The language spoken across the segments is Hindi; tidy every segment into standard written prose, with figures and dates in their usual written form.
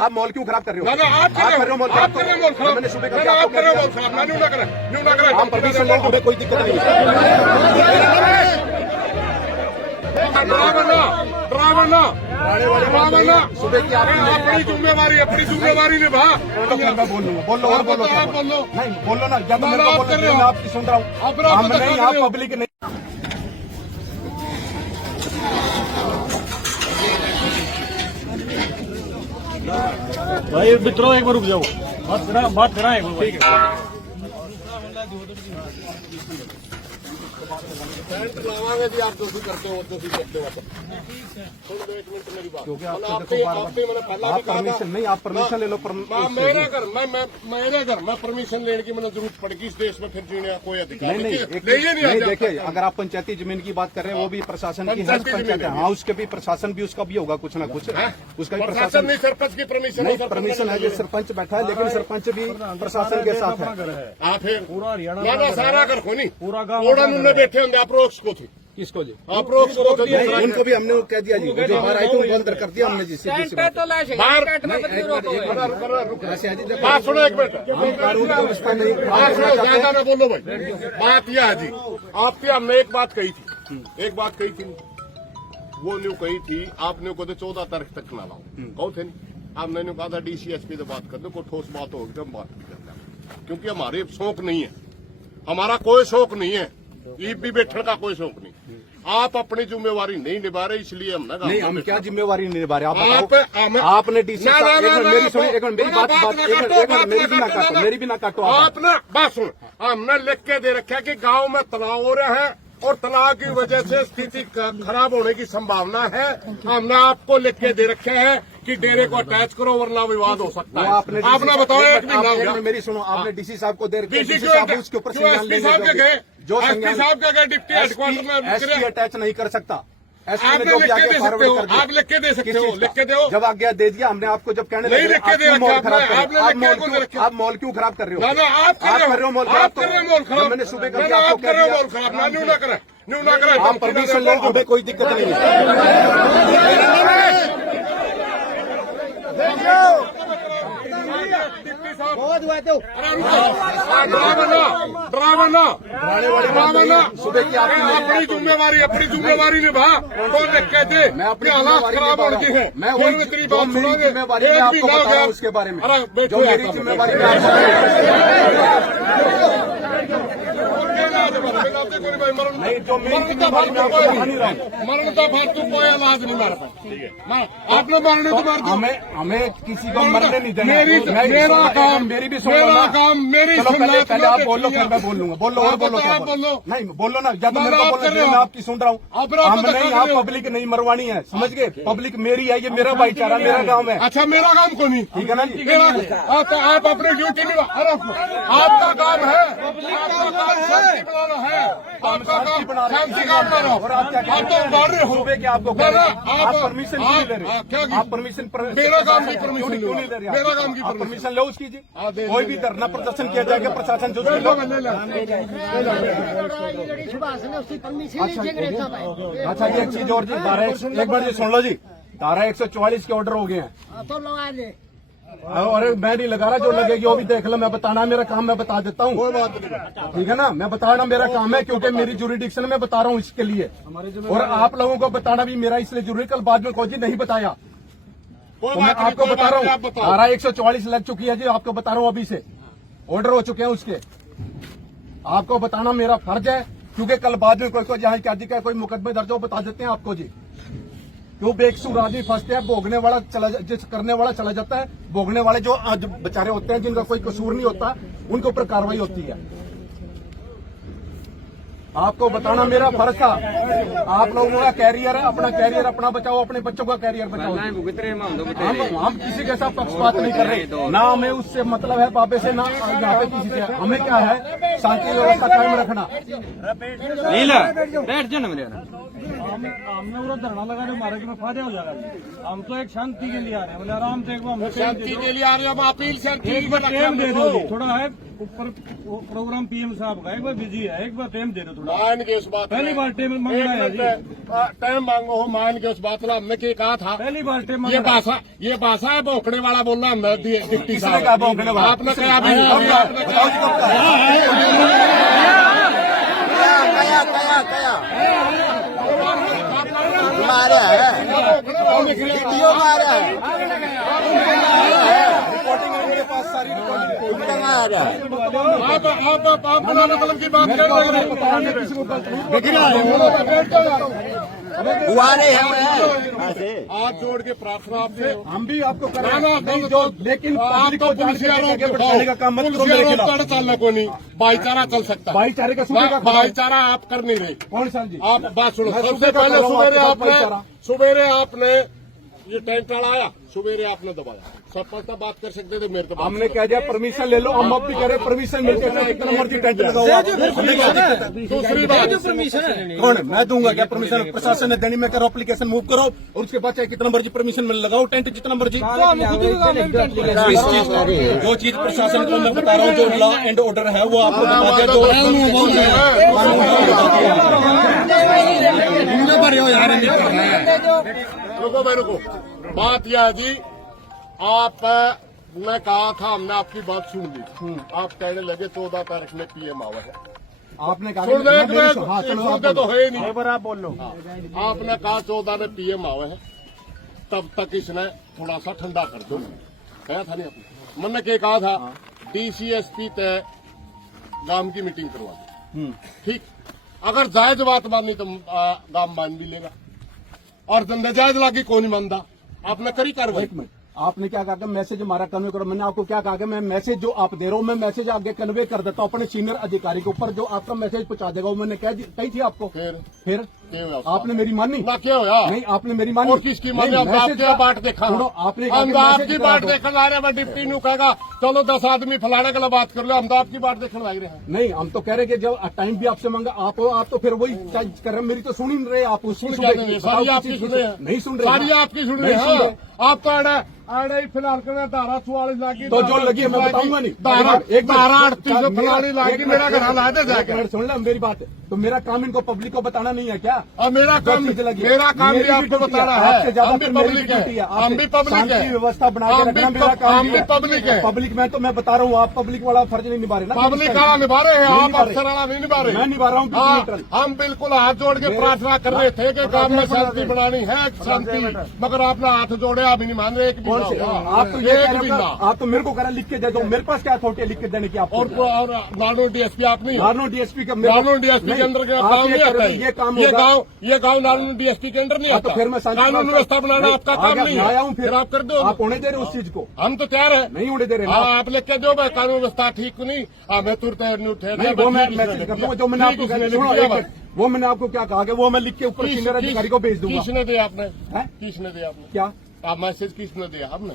आप मॉल क्यों खराब कर रहे हो? आप कर रहे हो मॉल खराब। मैंने सुबह आप कर रहे हो मॉल खराब। न्यू ना करें। हम परमिशन लो, हमें कोई दिक्कत नहीं है। ड्राइवर सुबह की अपनी जिम्मेवारी निभा। मैं बोल लूंगा, बोलो और बोलो, आप बोलो। नहीं बोलो ना, जब मेरे को बोलो मैं आपकी सुन रहा हूँ। हम नहीं, आप पब्लिक नहीं। भाई मित्रों एक बार रुक जाओ, बात करा एक बार। ठीक है लावांगे जी, आप दोषी करते हो दोषी करते हो। सुन दो एक मिनट मेरी बात, क्योंकि आप परमिशन नहीं, आप परमिशन ले लो। मेरे घर मैं परमिशन लेने की मैंने जरूरत पड़ेगी इस देश में, फिर जीने का कोई अधिकार नहीं। देखिए, अगर आप पंचायती जमीन की बात कर रहे हैं, वो भी प्रशासन की है, पंचायत है। हाँ, उसके भी प्रशासन भी, उसका भी होगा कुछ ना कुछ, उसका भी प्रशासन नहीं। सरपंच की परमिशन नहीं, परमिशन है जो सरपंच बैठा है, लेकिन सरपंच भी प्रशासन के साथ है। आप पूरा हरियाणा सारा घर को नहीं, पूरा गाँव बैठे होंगे आप रोक्स को थी। किसको जी? आप रोक्स को थे। उनको भी हमने कह दिया जी, जो बाहर आए थे उनको अंदर कर दिया हमने जी। बात सुनो एक मिनट, ज्यादा ना बोलो भाई। बात यह है जी, आपकी हमने एक बात कही थी, वो न्यू कही थी आपने को 14 तारीख तक ना लाओ, कहो थे नहीं। हमने कहा था DCSP से बात कर दो, कोई ठोस बात होगी तो हम बात नहीं करना, क्योंकि हमारे शौक नहीं है, हमारा कोई शौक नहीं है, ईद भी बैठने का कोई शौक नहीं। आप अपनी जिम्मेवारी नहीं निभा रहे, इसलिए हम नहीं, हम क्या जिम्मेवारी नहीं निभा रहे? आपने DC मेरी भी ना काटो। आपने बात सुन, हमने लिख के दे रखा है कि गांव में तनाव हो रहे हैं और तनाव की वजह से स्थिति खराब होने की संभावना है। हमने आपको लिख के दे रखे हैं कि डेरे को अटैच करो वरना विवाद हो सकता है। आपने बताओ, एक महीना हो गया। मेरी सुनो, आपने DC साहब को दे रखे, DC साहब उसके ऊपर SP साहब के गए, जो SP साहब के गए डिप्टी हेडक्वार्टर में। SP अटैच नहीं कर सकता। आप लिख के दे सकते हो, लिख के दो। जब आज्ञा दे दिया हमने आपको, जब कहने लगे लिख के दे आप मॉल क्यों खराब कर रहे हो? आप कर रहे हो मॉल खराब। मैंने सुबह कर दिया, आप कर रहे हो मॉल खराब। न्यू ना करें। आप परमिशन लो, हमें कोई दिक्कत नहीं है। बहुत हुआ तो ड्राइवर सुबह की अपनी जिम्मेवारी निभा। तो लिख के दे, मैं अपनी हालात खराब हो गए हैं। मैं वही जिम्मेवारी मैं आपको बता रहा हूँ उसके बारे में, जो मेरी जिम्मेवारी में नहीं, जो मेरी जिम्मेवारी में आपको बता नहीं रहा हूँ। मरण का फालतू कोई इलाज नहीं मार पाए। आपने मरने तो मार दो, हमें किसी को मरने नहीं देना। मेरा काम मेरी भी मेरी पहले आप बोल लो, फिर मैं बोल लूंगा। बोलो और बोलो, क्या बोलो? नहीं बोलो ना, जब मेरे को बोलो, मैं आपकी सुन रहा हूँ। हम नहीं, आप पब्लिक नहीं मरवानी है, समझ गए? पब्लिक मेरी है, ये मेरा भाईचारा, मेरा गाँव है। अच्छा, मेरा काम को नहीं, ठीक है ना जी? आप अपनी ड्यूटी नहीं, आपका काम है, शांति बनाना है, आपका काम शांति का बनाना। आप तो बढ़ रहे हो सुबह के आपको आप परमिशन क्यों नहीं ले रहे? आप परमिशन मेरा काम की परमिशन क्यों नहीं ले रहे? मेरा काम की परमिशन लो उसकी जी। कोई भी धरना प्रदर्शन किया जाएगा, प्रशासन जो अच्छा, ये एक चीज और जी, एक बार जी सुन लो जी, धारा 144 के ऑर्डर हो गए हैं। अरे मैं नहीं लगा रहा, जो लगेगी वो भी देख लो। मैं बताना मेरा काम, मैं बता देता हूँ, कोई बात नहीं, ठीक है ना? मैं बताना मेरा काम है, क्योंकि मेरी जुरिडिक्शन में बता रहा हूँ इसके लिए, और आप लोगों को बताना भी मेरा इसलिए जरूरी। कल बाद में कोई जी नहीं बताया तो मैं आपको बता रहा हूँ, धारा 144 लग चुकी है जी, आपको बता रहा हूँ, अभी से ऑर्डर हो चुके हैं उसके। आपको बताना मेरा फर्ज है, क्योंकि कल बाद में कोई जहाँ क्या का कोई मुकदमे दर्ज हो, बता देते हैं आपको जी। क्यों बेकसूर आदमी फंसते हैं, भोगने वाला जिस करने वाला चला जाता है, भोगने वाले जो बेचारे होते हैं, जिनका कोई कसूर नहीं होता, उनके ऊपर कार्रवाई होती है। आपको बताना मेरा फर्ज था। आप लोगों का कैरियर है, अपना कैरियर अपना बचाओ, अपने बच्चों का कैरियर बचाओ। हम किसी के साथ पक्षपात नहीं कर रहे, ना हमें उससे मतलब है बाबे से, ना यहाँ पे किसी से। हमें क्या है, शांति व्यवस्था कायम रखना। बैठ जाओ ना मेरे हमने पूरा धरना लगा रहे मारे में फायदा हो जाएगा। हम तो एक शांति के लिए आ रहे हैं, बोले आराम से एक बार हमें शांति के लिए आ रहे हैं, हम अपील से एक बार टाइम दे दो। थोड़ा है ऊपर प्रोग्राम पीएम साहब का, एक बार बिजी है, एक बार टाइम दे दो थोड़ा। मान के उस बात पहली बार टाइम मांगना है जी, टाइम मांगो हो, मान के उस बात हमने क्या कहा था। पहली बार टाइम ये भाषा है भौंकने वाला बोलना हमने डिप्टी किसने साहब। कहा भौंकने वाला? आपने कहा भी नहीं। बताओ जी कब मारा है वीडियो मारा है रिपोर्टिंग है मेरे पास सारी रिपोर्टिंग मारा आप बना मतलब की बात कर रहे हुआ नहीं है हाथ जोड़ के प्रार्थना आपसे। हम भी आपको कर ना, रहे ना, हैं नहीं तो- जो लेकिन पब्लिक को जान के आगे बढ़ाने का काम मत करो मेरे खिलाफ। चलने को नहीं, भाईचारा चल सकता है। भाईचारे का सुनेगा कौन? भाईचारा आप कर नहीं रहे। कौन सा जी? आप बात सुनो, मैं सबसे सुबह का पहले कर रहा हूँ आपके साथ सुबेरे आपने ये टेंट आया, सुबेरे आपने दबाया। सब तो बात कर सकते थे, मेरे तो बात हमने करो। कह दिया परमिशन ले लो, हम अब भी कह रहे परमिशन मिलते हैं, कितना मर्जी टेंट लगाओ आप। दूसरी बात कौन है? मैं दूंगा क्या परमिशन? प्रशासन ने देनी, मैं करो एप्लीकेशन मूव करो और उसके बाद चाहे कितना मर्जी परमिशन मिल लगाओ टेंट जितना मर्जी। इस चीज जो चीज प्रशासन को मैं बता रहा हूँ, जो लॉ एंड ऑर्डर है वो आपको बता दिया। रुको भाई रुको, बात यह है जी, आप ने कहा था, हमने आपकी बात सुन ली। आप कहने लगे 14 तारीख में पीएम आवा है। आपने कहा सुन हाँ, चलो आप सुनते तो है ही नहीं। एक बार आप बोल लो। आपने कहा 14 में पीएम आवे है, तब तक इसने थोड़ा सा ठंडा कर दो। कहा था नहीं आपने? मैंने क्या कहा था, डीसीएसपी तय गांव की मीटिंग करवा दी। ठीक, अगर जायज बात माननी तो गांव मान भी लेगा, और धंधे जायज लागी कौन नहीं मानता। आपने करी कार्रवाई। एक मिनट, आपने क्या कहा कि मैसेज हमारा कन्वे करो? मैंने आपको क्या कहा कि मैं मैसेज जो आप दे रहा हूँ मैं मैसेज आगे कन्वे कर देता हूँ अपने सीनियर अधिकारी के ऊपर, जो आपका मैसेज पहुंचा देगा वो मैंने कही थी आपको। फिर क्या हुआ उसका? आपने मेरी मानी? ना क्या होया? नहीं, आपने मेरी मानी। और किसकी मानी? नहीं, हम मैसेज आपके का- बाट देखा। सुनो, आपने कहा हम कि तो मैसेज आपकी करा बाट दो। देखने आ रहे हैं। डिप्टी नु कहेगा चलो 10 आदमी फलाने के लिए बात कर लो, हम तो आपकी बाट देखने लग रहे हैं। नहीं, हम तो कह रहे कि जब टाइम भी आपसे मांगा आप तो फिर वही कर रहे हैं। मेरी तो सुन ही नहीं रहे आप। उसकी क्या नहीं, सारी आपकी सुन रहे हैं। नहीं सुन रहे। सारी आपकी सुन रहे नहीं सुन हैं। रहे। आप तो आड़े फिलहाल कर धारा 44 लागी, तो जो लगी है मैं बताऊंगा नहीं। धारा एक मिनट, 38 फलानी लागी, मेरा घर ला दे एक जाके। मिनट सुन ले मेरी बात। तो मेरा काम इनको पब्लिक को बताना नहीं है क्या? और मेरा काम जो चीज़ लगी है। मेरा काम भी मेरी आपको ड्यूटी बताना है। आपसे है। ज्यादा हम भी फिर मेरी पब्लिक ड्यूटी है, है। हम भी पब्लिक शांति है, व्यवस्था बना के हम रखना भी मेरा काम हम भी पब्लिक है। पब्लिक में तो मैं बता रहा हूँ आप पब्लिक वाला फर्ज नहीं निभा रहे ना। पब्लिक वाला निभा रहे हैं, नहीं आप निभा रहे। अफसर वाला नहीं निभा रहे। मैं निभा रहा हूँ हाँ, न्यूट्रल। हम बिल्कुल हाथ जोड़ के प्रार्थना कर रहे थे कि गांव में शांति बनानी है, शांति, मगर आपने हाथ जोड़े, आप ही नहीं मान रहे। एक भी कौन ना से? हुआ। आप तो ये कह एक रहे भी हो ना। आप तो मेरे को कह रहे लिख के दे दो। मेरे पास क्या अथॉरिटी है लिख के देने की आपको? और नानो डीएसपी आप नहीं हो? नानो डीएसपी का नानो डीएसपी के अंदर का काम नहीं आता है। ये काम ये होगा। गांव नानो डीएसपी के अंदर नहीं हाँ, तो आता। फिर मैं शांति कानून बात- व्यवस्था बनाना आपका काम नहीं है। आया हूँ फिर आप कर दो। आप होने दे रहे उस चीज को? हम तो तैयार है। नहीं होने दे रहे ना। हाँ, आप लिख के दो भाई, कानून व्यवस्था ठीक नहीं, मैं तुरंत नहीं उठे। नहीं, वो मैं मैसेज कर दूंगा जो मैंने आपको कहा। सुनो, एक मिनट, वो मैंने आपको क्या कहा कि वो मैं लिख के ऊपर सीनियर अधिकारी को भेज दूंगा। किसने दिया आपने? हैं? किसने दिया आपने? क्या? आप मैसेज किसने दिया? हमने।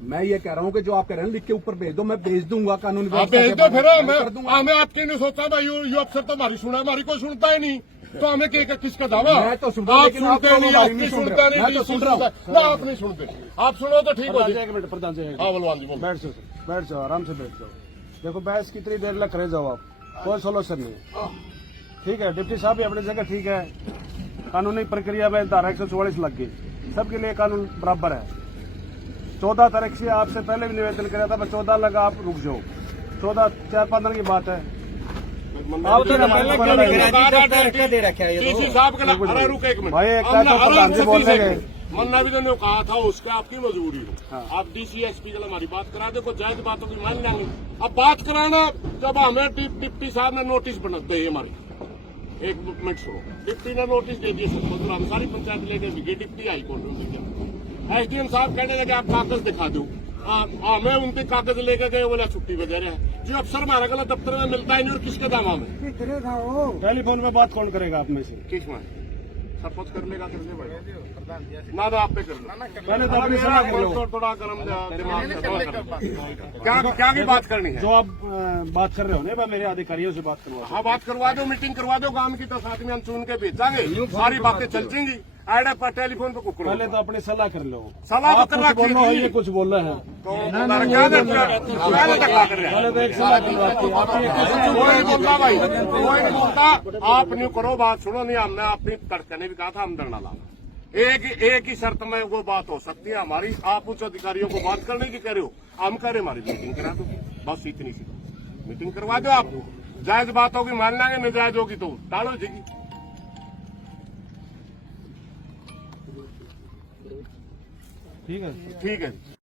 मैं ये कह रहा हूँ कि जो आप कह रहे हैं लिख के ऊपर भेज दो, मैं भेज दूंगा कानूनी आप व्यवस्था भेज के दो बारे फिर। में मैं कर दूंगा। हमें आपके नहीं सोचा भाई, ये अफसर तो हमारी सुना, हमारी कोई सुनता ही नहीं, तो हमें किसका दावा? मैं तो सुन रहा हूं, आप लेकिन आप सुनते लोग नहीं, हमारी आप नहीं नहीं सुन सुनता रहे। नहीं, मैं तो सुन रहा हूं। ना आप नहीं सुनते। आप सुनो तो ठीक हो जी। एक मिनट प्रधान जी, हाँ बलवान जी बोलो। बैठ जाओ सर, बैठ जाओ, आराम से बैठ जाओ। देखो बहस कितनी देर लग रहे जाओ आप, कोई सोल्यूशन नहीं। ठीक है, डिप्टी साहब भी अपनी जगह ठीक है, कानूनी प्रक्रिया में धारा 144 लग गई, सबके लिए कानून बराबर है। 14 तारीख से आपसे पहले भी निवेदन किया था, 14 लगा आप रुक जाओ। 14 4-5 दिन की बात है। आप तो डीसी साहब का अरे रुक एक मिनट भाई, एक हमने- तो प्रधान जी अरे बोलने सतीश, गए। एक मिनट। मन्ना भी ने कहा था उसका आपकी मजबूरी हो। हाँ। आप डीसीएसपी के हमारी बात करा दे, कोई जायज बातों की मान लेंगे। अब बात कराना जब हमें डिप्टी साहब ने नोटिस बना दी हमारी। एक मिनट सुनो, डिप्टी ने नोटिस दे दिए सबको, हम सारी पंचायत लेकर भी गए, डिप्टी आई कौन? एसडीएम साहब कहने लगे आप कागज दिखा दो। हमें उनके कागज लेके गए, बोला छुट्टी पे दे रहे हैं जी। अफसर हमारा गलत दफ्तर में मिलता ही नहीं, और किसके दावा में? टेलीफोन में बात कौन करेगा आप में से? किस में? शपथ कर लेगा कर ले भाई ना आप पे कर लो पहले तो अपनी सलाह कर लो। थोड़ा गर्म दिमाग से थोड़ा गर्म। क्या की बात करनी है जो आप बात कर रहे हो ना, मेरे अधिकारियों से बात करवा हाँ बात करवा दो मीटिंग करवा दो गांव की 10 आदमी हम चुन के भेजांगे सारी बातें चल जाएंगी आईडा पर टेलीफोन पे कुकड़ो पहले तो अपनी सलाह कर लो। सलाह तो आप कर कुछ रखी बोल रहे हो, थी। ये कुछ बोल रहे हैं। तो क्या पहले धक्का कर रहे हैं पहले तो एक सलाह करवाती है आपकी कोई नहीं बोलता भाई कोई नहीं बोलता आप न्यू करो बात सुनो नहीं हमने अपनी तड़के ने भी कहा था हम धरना लाना एक ही शर्त में वो बात हो सकती है हमारी आप उच्च अधिकारियों को बात करने की कह रहे हो हम कह रहे हमारी मीटिंग करा दो बस इतनी सी मीटिंग करवा दो आप जायज बात होगी मान लेंगे नाजायज होगी तो टालो जाएगी ठीक है। ठीक है